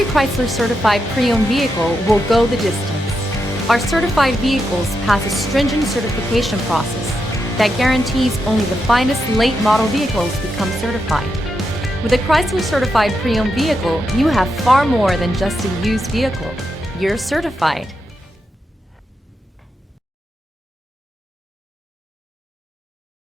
every Chrysler certified pre-owned vehicle will go the distance. Our certified vehicles pass a stringent certification process that guarantees only the finest late model vehicles become certified. With a Chrysler certified pre-owned vehicle, you have far more than just a used vehicle. You're certified.